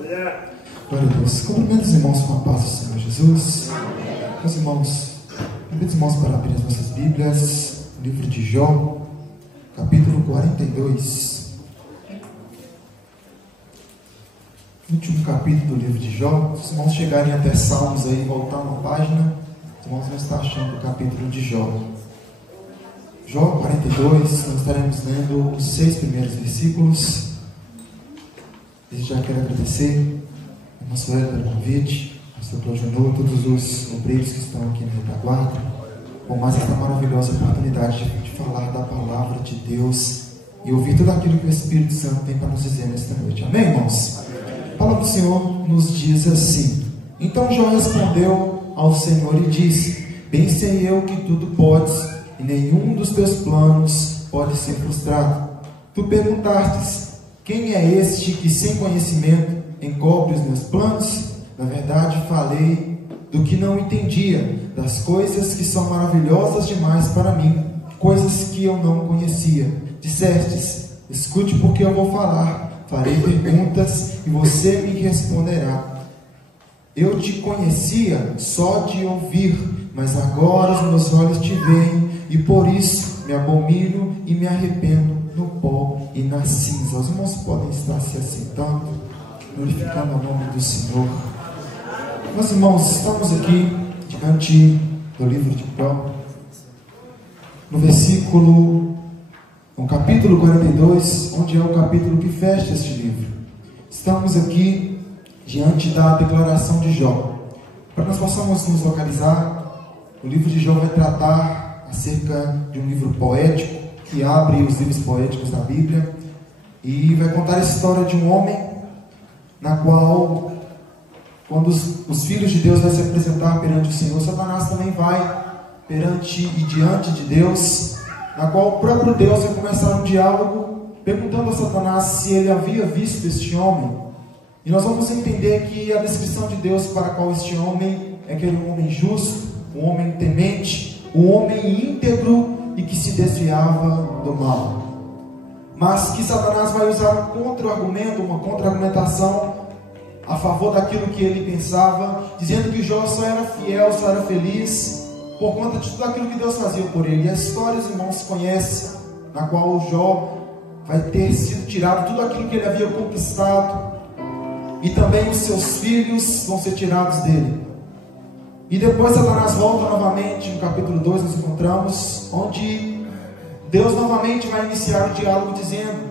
Glória a Deus. Cumprimento os irmãos com a paz do Senhor Jesus. Meus irmãos, convido os irmãos para abrir as nossas Bíblias, no livro de Jó, capítulo 42. Último capítulo do livro de Jó. Se os irmãos chegarem até Salmos aí, voltar uma página, os irmãos vão estar achando o capítulo de Jó. Jó 42, nós estaremos lendo os 6 primeiros versículos. Desde já quero agradecer a irmã Sueli pelo convite, ao pastor Claudio, todos os obreiros que estão aqui na retaguarda, por mais essa maravilhosa oportunidade de falar da palavra de Deus e ouvir tudo aquilo que o Espírito Santo tem para nos dizer nesta noite. Amém, irmãos? A palavra do Senhor nos diz assim: Então Jó respondeu ao Senhor e disse: Bem sei eu que tudo podes, e nenhum dos teus planos pode ser frustrado. Tu perguntastes: Quem é este que sem conhecimento encobre os meus planos? Na verdade falei do que não entendia, das coisas que são maravilhosas demais para mim, coisas que eu não conhecia. Dissestes: Escute, porque eu vou falar. Farei perguntas e você me responderá. Eu te conhecia só de ouvir, mas agora os meus olhos te veem, e por isso me abomino e me arrependo no pó e na cinza. Os irmãos podem estar se assentando, glorificando o nome do Senhor. Meus irmãos, estamos aqui diante do livro de Jó, no capítulo 42, onde é o capítulo que fecha este livro. Estamos aqui diante da declaração de Jó. Para nós possamos nos localizar, o livro de Jó vai tratar acerca de um livro poético, que abre os livros poéticos da Bíblia, e vai contar a história de um homem, na qual, quando os filhos de Deus vão se apresentar perante o Senhor, Satanás também vai perante e diante de Deus, na qual o próprio Deus vai começar um diálogo, perguntando a Satanás se ele havia visto este homem. E nós vamos entender que a descrição de Deus para a qual este homem é aquele homem justo, um homem temente, um homem íntegro e que se desviava do mal. Mas que Satanás vai usar um contra-argumento, uma contra-argumentação a favor daquilo que ele pensava, dizendo que Jó só era fiel, só era feliz por conta de tudo aquilo que Deus fazia por ele. E a história, os irmãos conhecem, na qual Jó vai ter sido tirado tudo aquilo que ele havia conquistado, e também os seus filhos vão ser tirados dele. E depois Satanás volta novamente. No capítulo 2 nós encontramos onde Deus novamente vai iniciar o diálogo, dizendo,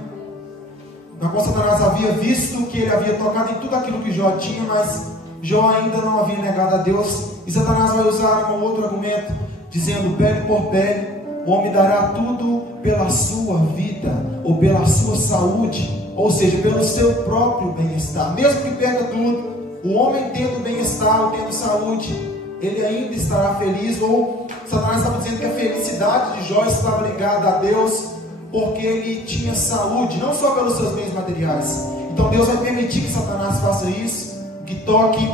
na qual Satanás havia visto que ele havia tocado em tudo aquilo que Jó tinha, mas Jó ainda não havia negado a Deus. E Satanás vai usar um outro argumento, dizendo: pele por pele, o homem dará tudo pela sua vida, ou pela sua saúde, ou seja, pelo seu próprio bem-estar. Mesmo que perca tudo, o homem tendo bem-estar, ou tendo saúde, ele ainda estará feliz. Ou Satanás estava dizendo que a felicidade de Jó estava ligada a Deus, porque ele tinha saúde, não só pelos seus bens materiais. Então Deus vai permitir que Satanás faça isso, que toque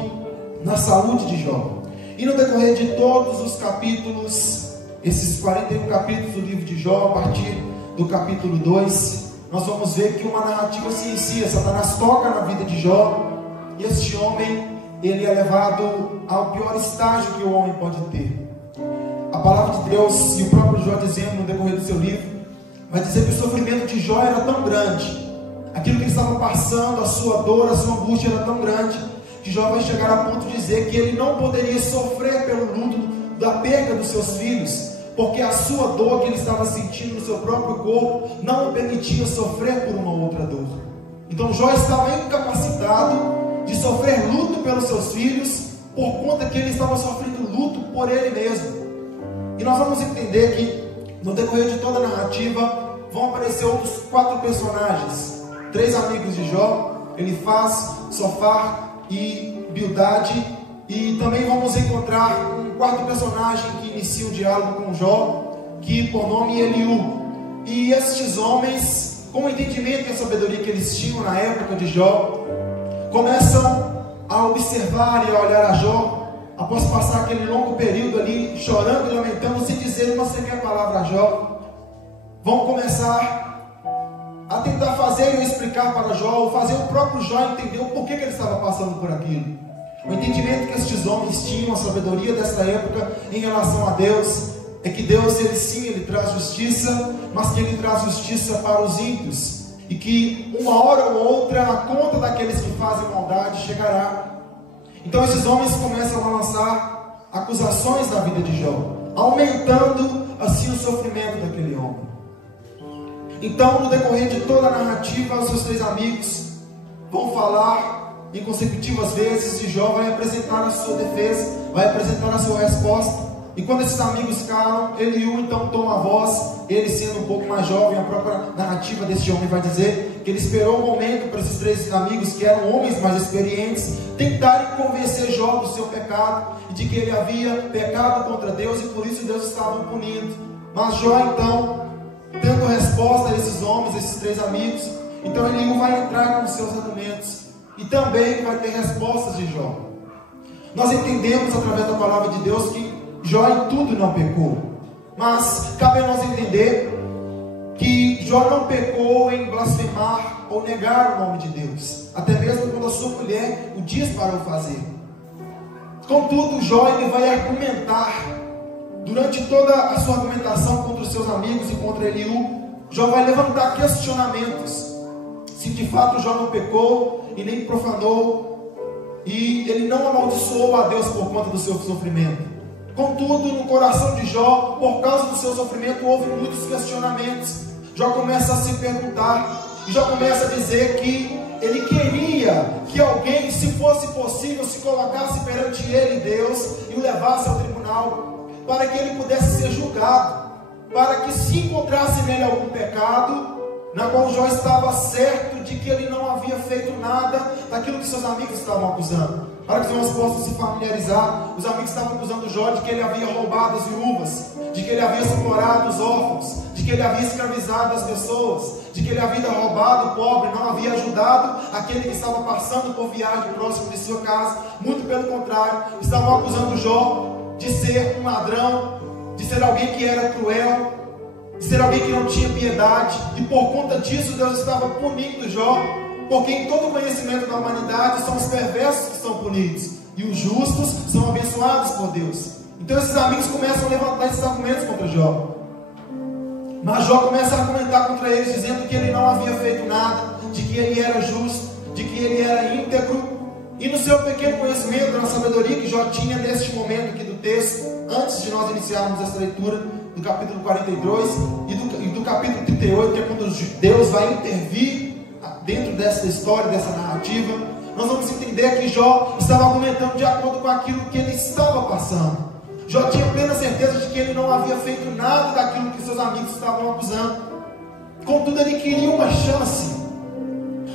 na saúde de Jó. E no decorrer de todos os capítulos, esses 41 capítulos do livro de Jó, a partir do capítulo 2, nós vamos ver que uma narrativa se inicia. Satanás toca na vida de Jó, e este homem, ele é levado ao pior estágio que o homem pode ter. A palavra de Deus, e o próprio Jó dizendo no decorrer do seu livro, vai dizer que o sofrimento de Jó era tão grande, aquilo que ele estava passando, a sua dor, a sua angústia era tão grande, que Jó vai chegar a ponto de dizer que ele não poderia sofrer pelo luto da perda dos seus filhos, porque a sua dor que ele estava sentindo no seu próprio corpo não o permitia sofrer por uma outra dor. Então Jó estava incapacitado de sofrer luto pelos seus filhos, por conta que ele estava sofrendo luto por ele mesmo. E nós vamos entender que no decorrer de toda a narrativa vão aparecer outros 4 personagens, 3 amigos de Jó, Elifaz, Sofar e Bildade. E também vamos encontrar um 4º personagem que inicia o diálogo com Jó, que por nome Eliú. E estes homens, com o entendimento e a sabedoria que eles tinham na época de Jó, começam a observar e a olhar a Jó, após passar aquele longo período ali chorando e lamentando, sem dizer uma sequer palavra a Jó. Vão começar a a tentar fazer ou explicar para Jó, ou fazer o próprio Jó entender o porquê que ele estava passando por aquilo. O entendimento que estes homens tinham, a sabedoria dessa época em relação a Deus, é que Deus, ele sim, ele traz justiça, mas que ele traz justiça para os ímpios, e que uma hora ou outra a conta daqueles que fazem maldade chegará. Então esses homens começam a lançar acusações na vida de Jó, aumentando assim o sofrimento daquele homem. Então, no decorrer de toda a narrativa, os seus três amigos vão falar em consecutivas vezes, e Jó vai apresentar a sua defesa, vai apresentar a sua resposta. E quando esses amigos calam, Eliú então toma a voz, ele sendo um pouco mais jovem, a própria narrativa desse homem vai dizer que ele esperou um momento para esses três amigos, que eram homens mais experientes, tentarem convencer Jó do seu pecado, e de que ele havia pecado contra Deus, e por isso Deus estava o punindo. Mas Jó então, dando resposta a esses homens, a esses três amigos, então Eliú vai entrar com os seus argumentos, e também vai ter respostas de Jó. Nós entendemos através da palavra de Deus que Jó em tudo não pecou, mas cabe a nós entender que Jó não pecou em blasfemar ou negar o nome de Deus, até mesmo quando a sua mulher o diz para o fazer. Contudo, Jó ele vai argumentar, durante toda a sua argumentação contra os seus amigos e contra Eliú, Jó vai levantar questionamentos, se de fato Jó não pecou e nem profanou, e ele não amaldiçoou a Deus por conta do seu sofrimento. Contudo, no coração de Jó, por causa do seu sofrimento, houve muitos questionamentos. Jó começa a se perguntar, e Jó começa a dizer que ele queria que alguém, se fosse possível, se colocasse perante ele, Deus, e o levasse ao tribunal, para que ele pudesse ser julgado, para que se encontrasse nele algum pecado, na qual Jó estava certo de que ele não havia feito nada daquilo que seus amigos estavam acusando. Para que os irmãos possam se familiarizar, os amigos estavam acusando Jó de que ele havia roubado as viúvas, de que ele havia explorado os órfãos, de que ele havia escravizado as pessoas, de que ele havia roubado o pobre, não havia ajudado aquele que estava passando por viagem próximo de sua casa. Muito pelo contrário, estavam acusando Jó de ser um ladrão, de ser alguém que era cruel, de ser alguém que não tinha piedade, e por conta disso Deus estava punindo Jó, porque em todo o conhecimento da humanidade são os perversos que são punidos, e os justos são abençoados por Deus. Então esses amigos começam a levantar esses argumentos contra Jó, mas Jó começa a argumentar contra eles, dizendo que ele não havia feito nada, de que ele era justo, de que ele era íntegro, e no seu pequeno conhecimento, na sabedoria que Jó tinha neste momento aqui do texto, antes de nós iniciarmos essa leitura do capítulo 42 e do capítulo 38, que é quando Deus vai intervir dentro dessa história, dessa narrativa, nós vamos entender que Jó estava argumentando de acordo com aquilo que ele estava passando. Jó tinha plena certeza de que ele não havia feito nada daquilo que seus amigos estavam acusando. Contudo, ele queria uma chance.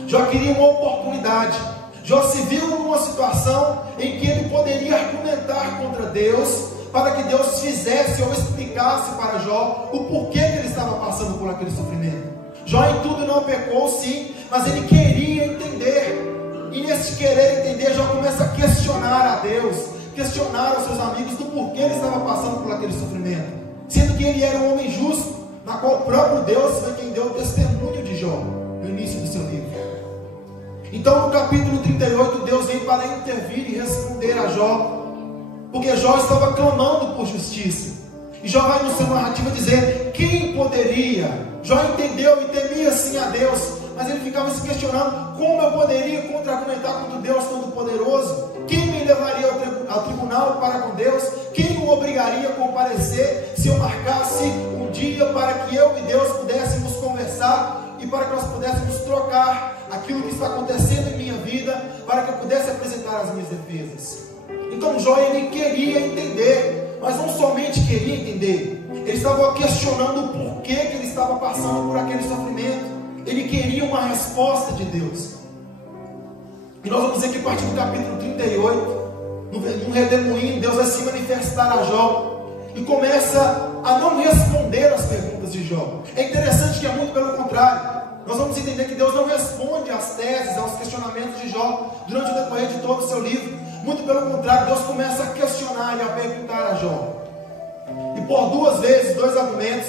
Jó queria uma oportunidade. Jó se viu numa situação em que ele poderia argumentar contra Deus, para que Deus fizesse ou explicasse para Jó o porquê que ele estava passando por aquele sofrimento. Jó em tudo não pecou, sim, mas ele queria entender, e nesse querer entender, Jó começa a questionar a Deus, questionar os seus amigos do porquê ele estava passando por aquele sofrimento, sendo que ele era um homem justo, na qual o próprio Deus foi quem deu o testemunho de Jó no início do seu livro. Então no capítulo 38 Deus vem para intervir e responder a Jó, porque Jó estava clamando por justiça, e Jó vai no seu narrativa dizer: quem poderia? Jó entendeu e temia sim a Deus, mas ele ficava se questionando: como eu poderia contra-argumentar contra o Deus Todo-Poderoso? Quem me levaria ao tribunal para com Deus? Quem o obrigaria a comparecer se eu marcasse um dia para que eu e Deus pudéssemos conversar e para que nós pudéssemos trocar aquilo que está acontecendo em minha vida, para que eu pudesse apresentar as minhas defesas? Então Jó ele queria entender, mas não somente queria entender, ele estava questionando o porquê que ele estava passando por aquele sofrimento. Ele queria uma resposta de Deus. E nós vamos ver que a partir do capítulo 38, no redemoinho, Deus vai se manifestar a Jó e começa a não responder as perguntas de Jó. É interessante que é muito pelo contrário. Nós vamos entender que Deus não responde às teses, aos questionamentos de Jó durante o decorrer de todo o seu livro. Muito pelo contrário, Deus começa a questionar e a perguntar a Jó. E por duas vezes, dois argumentos,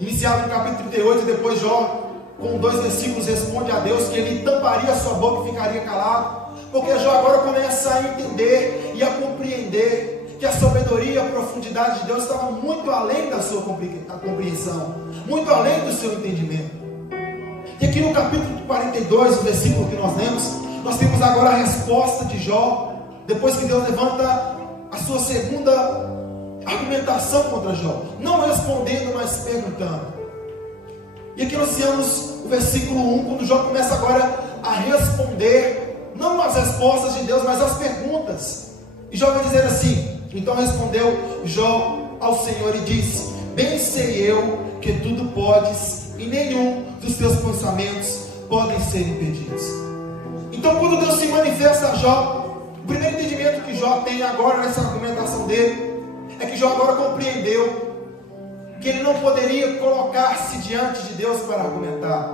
iniciado no capítulo 38, e depois Jó com 2 versículos, responde a Deus que ele tamparia a sua boca e ficaria calado, porque Jó agora começa a entender e a compreender que a sabedoria e a profundidade de Deus estavam muito além da sua compreensão, muito além do seu entendimento. E aqui no capítulo 42, o versículo que nós lemos, nós temos agora a resposta de Jó, depois que Deus levanta a sua segunda argumentação contra Jó, não respondendo, mas perguntando. E aqui nós temos o versículo 1, quando Jó começa agora a responder, não as respostas de Deus, mas as perguntas. E Jó vai dizer assim: então respondeu Jó ao Senhor e disse: bem sei eu que tudo podes, e nenhum dos teus pensamentos podem ser impedidos. Então, quando Deus se manifesta a Jó, o primeiro entendimento que Jó tem agora nessa argumentação dele é que Jó agora compreendeu que ele não poderia colocar-se diante de Deus para argumentar.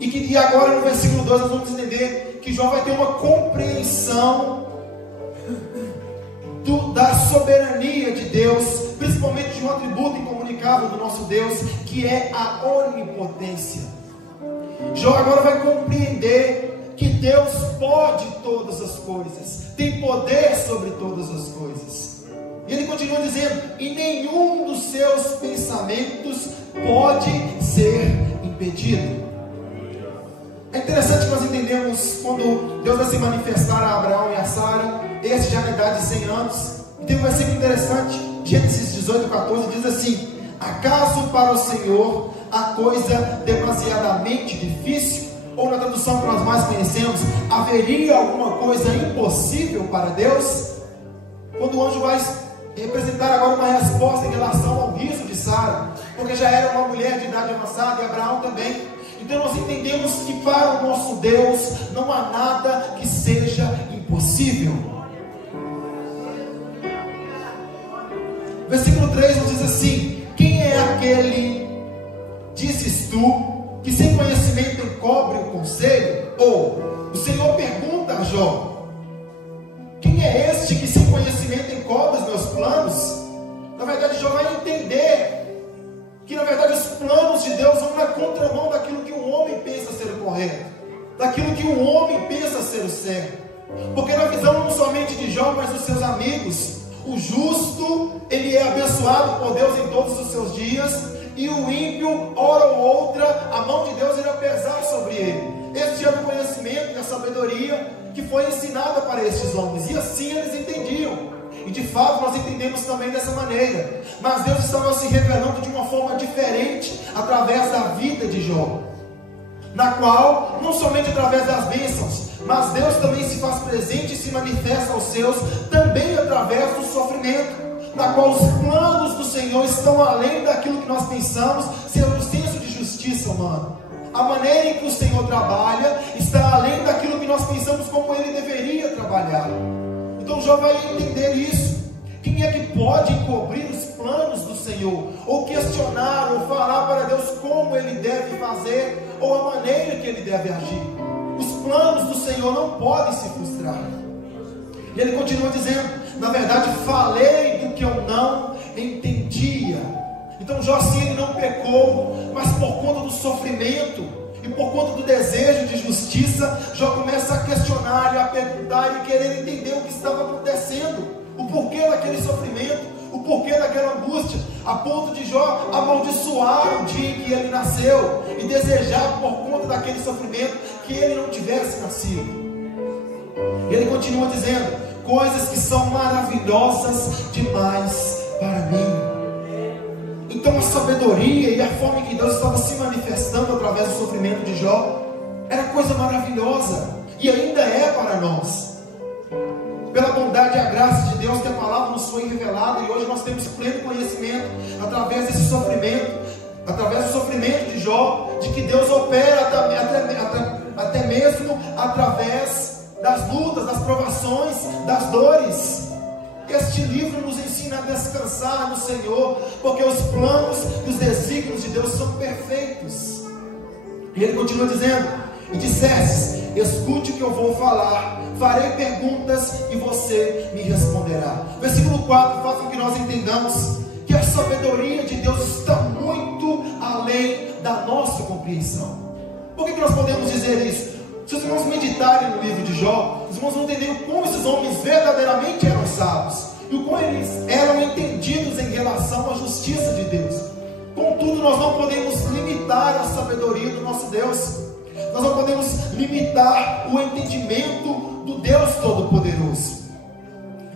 E agora no versículo 2 nós vamos entender que Jó vai ter uma compreensão da soberania de Deus, principalmente de um atributo incomunicável do nosso Deus, que é a onipotência. Jó agora vai compreender que Deus pode todas as coisas, tem poder sobre todas as coisas. E ele continua dizendo: e nenhum dos seus pensamentos pode ser impedido. É interessante que nós entendemos quando Deus vai se manifestar a Abraão e a Sara, esse já na idade de 100 anos. E tem um versículo interessante, Gênesis 18:14, diz assim: acaso para o Senhor a coisa demasiadamente difícil? Ou na tradução que nós mais conhecemos, haveria alguma coisa impossível para Deus? Quando o anjo vai representar agora uma resposta em relação ao riso de Sara, porque já era uma mulher de idade avançada e Abraão também. Então nós entendemos que para o nosso Deus não há nada que seja impossível. Versículo 3 nos diz assim: quem é aquele, dizes tu, que sem conhecimento encobre o conselho? Ou o Senhor pergunta a Jó: quem é este que sem conhecimento encobre os meus planos? Na verdade, Jó vai entender que na verdade os planos de Deus vão na contramão daquilo que o homem pensa ser o correto, daquilo que o homem pensa ser o certo. Porque na visão não somente de Jó, mas dos seus amigos, o justo, ele é abençoado por Deus em todos os seus dias, e o ímpio, hora ou outra, a mão de Deus irá pesar sobre ele. Este era o conhecimento e a sabedoria que foi ensinada para estes homens, e assim eles entendiam. E de fato nós entendemos também dessa maneira. Mas Deus estava se revelando de uma forma diferente através da vida de Jó, na qual, não somente através das bênçãos, mas Deus também se faz presente e se manifesta aos seus também através do sofrimento, na qual os planos do Senhor estão além daquilo que nós pensamos ser o senso de justiça humana. A maneira em que o Senhor trabalha está além daquilo que nós pensamos como Ele deveria trabalhar. Então Jó vai entender isso. Quem é que pode encobrir os planos do Senhor, ou questionar, ou falar para Deus como Ele deve fazer, ou a maneira que Ele deve agir? Os planos do Senhor não podem se frustrar. E ele continua dizendo: na verdade falei do que eu não entendia. Então Jó, sim, ele não pecou, mas por conta do sofrimento e por conta do desejo de justiça, Jó começa a questionar e a perguntar e querer entender o que estava acontecendo, o porquê daquele sofrimento, o porquê daquela angústia, a ponto de Jó amaldiçoar o dia em que ele nasceu e desejar por conta daquele sofrimento que ele não tivesse nascido. E ele continua dizendo: coisas que são maravilhosas demais para mim. Então a sabedoria e a forma em que Deus estava se manifestando através do sofrimento de Jó era coisa maravilhosa, e ainda é para nós. Pela bondade e a graça de Deus, que a palavra nos foi revelada, e hoje nós temos pleno conhecimento através desse sofrimento, através do sofrimento de Jó, de que Deus opera até mesmo através das lutas, das provações, das dores. Este livro nos ensina a descansar no Senhor, porque os planos e os desígnios de Deus são perfeitos. E ele continua dizendo: e dissestes, escute o que eu vou falar, farei perguntas e você me responderá. Versículo 4 faz com que nós entendamos que a sabedoria de Deus está muito além da nossa compreensão. Por que nós podemos dizer isso? Se os irmãos meditarem no livro de Jó, os irmãos vão entender como esses homens verdadeiramente eram sábios e o como eles eram entendidos em relação à justiça de Deus. Contudo, nós não podemos limitar a sabedoria do nosso Deus. Nós não podemos limitar o entendimento do Deus Todo-Poderoso.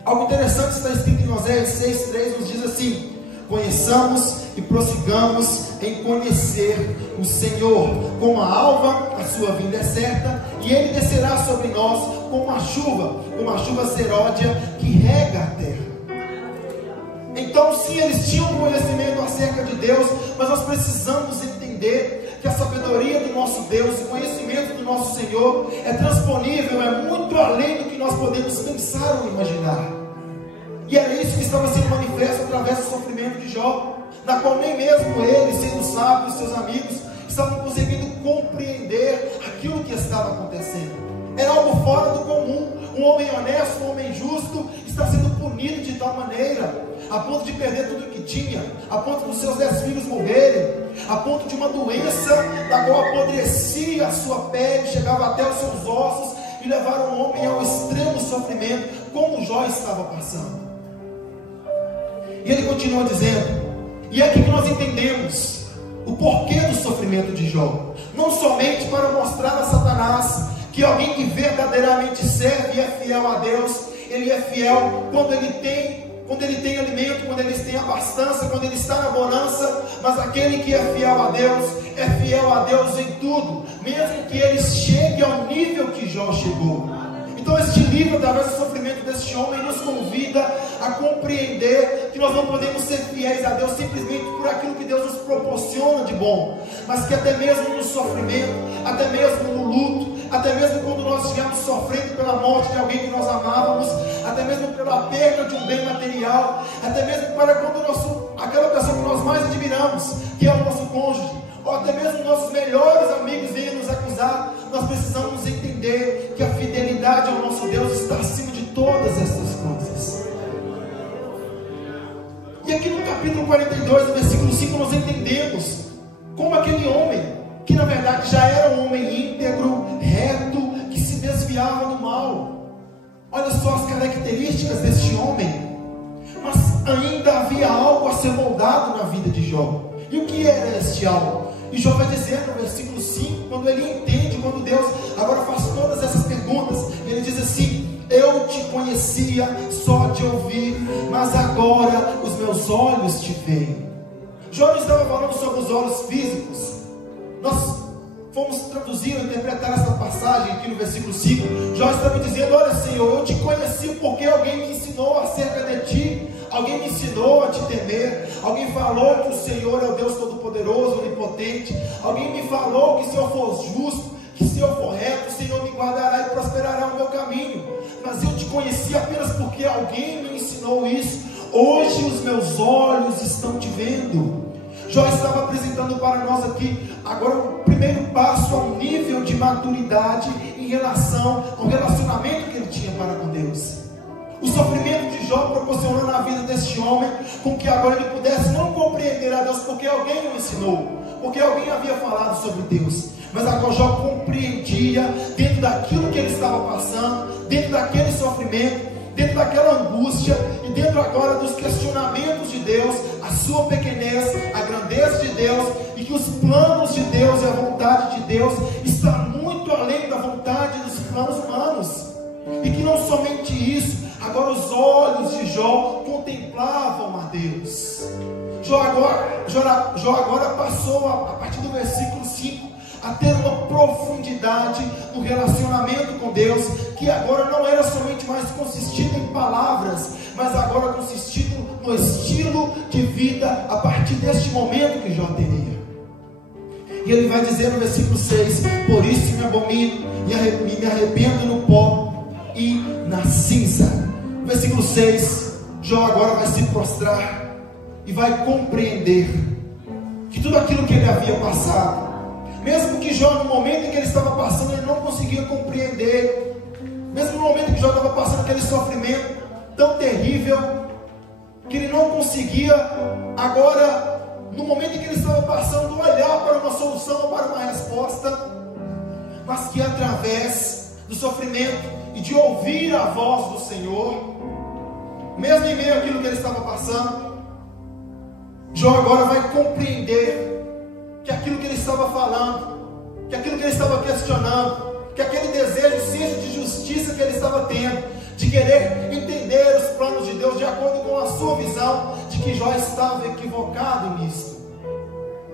Algo interessante está escrito em Oséias 6,3, nos diz assim: conheçamos e prossigamos em conhecer o Senhor. Como a alva, a sua vinda é certa, e Ele descerá sobre nós como a chuva seródia que rega a terra. Então sim, eles tinham conhecimento acerca de Deus, mas nós precisamos entender que a sabedoria do nosso Deus, o conhecimento do nosso Senhor é transponível, é muito além do que nós podemos pensar ou imaginar. E era isso que estava sendo manifesto através do sofrimento de Jó, na qual nem mesmo ele, sendo sábio, seus amigos, estavam conseguindo compreender aquilo que estava acontecendo. Era algo fora do comum. Um homem honesto, um homem justo, está sendo punido de tal maneira, a ponto de perder tudo o que tinha, a ponto dos seus 10 filhos morrerem, a ponto de uma doença da qual apodrecia a sua pele, chegava até os seus ossos, e levaram o homem ao extremo sofrimento, como Jó estava passando. E ele continua dizendo, e é aqui que nós entendemos o porquê do sofrimento de Jó, não somente para mostrar a Satanás que alguém que verdadeiramente serve e é fiel a Deus, ele é fiel quando ele tem alimento, quando ele tem abastança, quando ele está na bonança, mas aquele que é fiel a Deus em tudo, mesmo que ele chegue ao nível que Jó chegou. Então este livro, através do sofrimento deste homem, nos convida a compreender que nós não podemos ser fiéis a Deus simplesmente por aquilo que Deus nos proporciona de bom, mas que até mesmo no sofrimento, até mesmo no luto, até mesmo quando nós estivermos sofrendo pela morte de alguém que nós amávamos, até mesmo pela perda de um bem material, até mesmo para quando aquela pessoa que nós mais admiramos, que é o nosso cônjuge, ou até mesmo nossos melhores amigos venham nos acusar, nós precisamos entender que a fidelidade ao nosso Deus está acima de todas essas coisas. E aqui no capítulo 42, no versículo 5, nós entendemos como aquele homem, que na verdade já era um homem íntegro, reto, que se desviava do mal. Olha só as características deste homem. Mas ainda havia algo a ser moldado na vida de Jó. E o que era este algo? E Jó vai dizer no versículo 5, quando ele entende, quando Deus agora faz todas essas perguntas, ele diz assim: eu te conhecia só de ouvir, mas agora os meus olhos te veem. Jó não estava falando sobre os olhos físicos. Nós fomos traduzir ou interpretar essa passagem aqui no versículo 5. Jó estava dizendo: olha Senhor, eu te conheci porque alguém me ensinou acerca de ti, alguém me ensinou a te temer, alguém falou que o Senhor é o Deus Todo-Poderoso, Onipotente, alguém me falou que se eu for justo, que se eu for reto, o Senhor me guardará e prosperará o meu caminho. Mas eu te conheci apenas porque alguém me ensinou isso. Hoje os meus olhos estão te vendo. Jó estava apresentando para nós aqui agora o primeiro passo ao nível de maturidade em relação ao relacionamento que ele tinha para com Deus. O sofrimento de Jó proporcionou na vida deste homem com que agora ele pudesse não compreender a Deus porque alguém o ensinou, porque alguém havia falado sobre Deus, mas agora Jó compreendia dentro daquilo que ele estava passando, dentro daquele sofrimento, dentro daquela angústia e dentro agora dos questionamentos de Deus, a sua pequenez, a grandeza de Deus, e que os planos de Deus e a vontade de Deus está muito além da vontade dos planos humanos. E que não somente isso, agora os olhos de Jó contemplavam a Deus. Jó agora passou a partir do versículo 5 a ter uma profundidade no relacionamento com Deus, que agora não era somente mais consistido em palavras, mas agora consistido no estilo de vida a partir deste momento que Jó teria. E ele vai dizer no versículo 6: por isso me abomino e me arrependo no pó e na cinza. No versículo 6, Jó agora vai se prostrar e vai compreender que tudo aquilo que ele havia passado, mesmo que Jó, no momento em que ele estava passando, ele não conseguia compreender, mesmo no momento que Jó estava passando aquele sofrimento tão terrível, que ele não conseguia agora no momento em que ele estava passando, olhar para uma solução ou para uma resposta, mas que através do sofrimento e de ouvir a voz do Senhor, mesmo em meio àquilo que ele estava passando, Jó agora vai compreender que aquilo que ele estava falando, que aquilo que ele estava questionando, que aquele desejo, senso de justiça que ele estava tendo, de querer entender os planos de Deus de acordo com a sua visão, de que Jó estava equivocado nisso,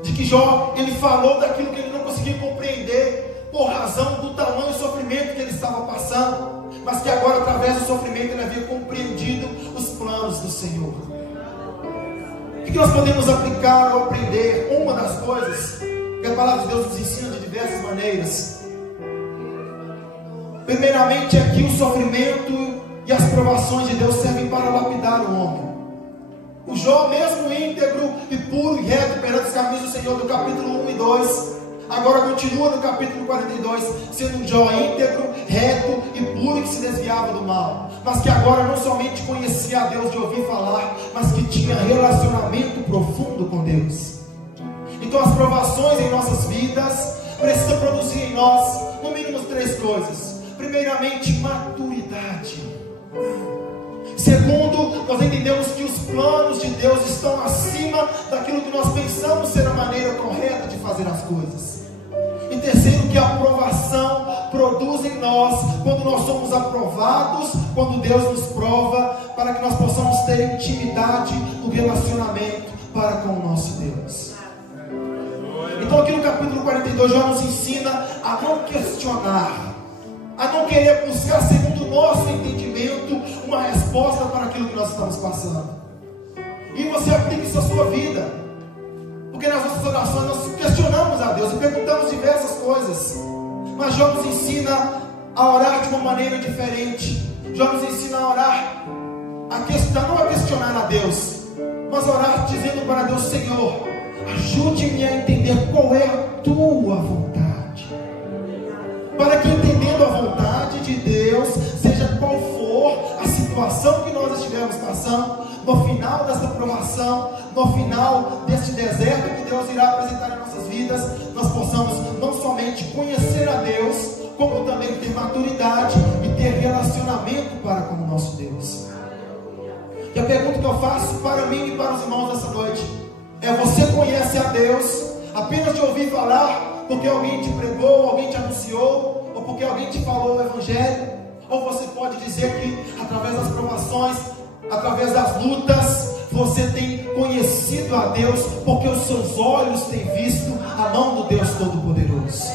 de que Jó, ele falou daquilo que ele não conseguia compreender, por razão do tamanho do sofrimento que ele estava passando, mas que agora, através do sofrimento, ele havia compreendido os planos do Senhor. O que nós podemos aplicar ou aprender? Uma das coisas que a palavra de Deus nos ensina de diversas maneiras, primeiramente, é que o sofrimento e as provações de Deus servem para lapidar o homem. O Jó, mesmo íntegro e puro e reto perante os caminhos do Senhor, do capítulo 1 e 2, agora continua no capítulo 42, sendo um Jó íntegro, reto e puro, que se desviava do mal, mas que agora não somente conhecia a Deus de ouvir falar, mas que tinha relacionamento profundo com Deus. Então as provações em nossas vidas precisam produzir em nós, no mínimo, 3 coisas. Primeiramente, maturidade. Segundo, nós entendemos que os planos de Deus estão acima daquilo que nós pensamos ser a maneira correta de fazer as coisas. E terceiro, que a aprovação produz em nós, quando nós somos aprovados, quando Deus nos prova, para que nós possamos ter intimidade no relacionamento para com o nosso Deus. Então aqui no capítulo 42, Jó nos ensina a não questionar, a não querer buscar, segundo o nosso entendimento, uma resposta para aquilo que nós estamos passando. E você aplica isso à sua vida, porque nas nossas orações nós questionamos a Deus e perguntamos diversas coisas, mas Jó nos ensina a orar de uma maneira diferente. Jó nos ensina a orar, não a questionar a Deus, mas orar dizendo para Deus: Senhor, ajude-me a entender qual é a tua vontade, para que, entendendo a vontade de Deus, seja qual for a situação que nós estivermos passando, no final desta provação, no final deste deserto que Deus irá apresentar em nossas vidas, nós possamos não somente conhecer a Deus, como também ter maturidade e ter relacionamento para com o nosso Deus. E a pergunta que eu faço para mim e para os irmãos dessa noite é: você conhece a Deus apenas de ouvir falar, porque alguém te pregou, alguém te anunciou, ou porque alguém te falou o Evangelho? Ou você pode dizer que através das provações, através das lutas, você tem conhecido a Deus, porque os seus olhos têm visto a mão do Deus Todo-Poderoso?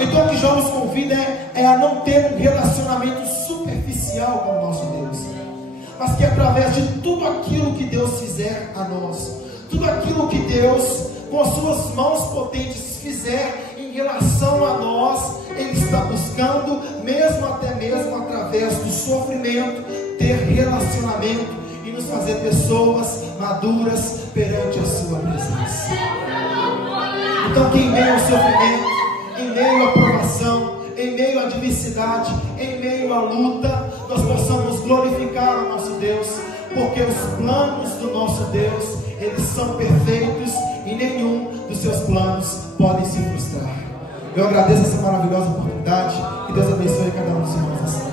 Então o que Jó nos convida é a não ter um relacionamento superficial com o nosso Deus, mas que através de tudo aquilo que Deus fizer a nós, tudo aquilo que Deus, com as suas mãos potentes, fizer em relação a nós, Ele está buscando, até mesmo através do sofrimento, ter relacionamento e nos fazer pessoas maduras perante a sua presença. Então que em meio ao sofrimento, em meio à provação, em meio à adversidade, em meio à luta, nós possamos glorificar o nosso Deus, porque os planos do nosso Deus, eles são perfeitos e nenhum dos seus planos podem se frustrar. Eu agradeço essa maravilhosa oportunidade. Que Deus abençoe cada um dos irmãos.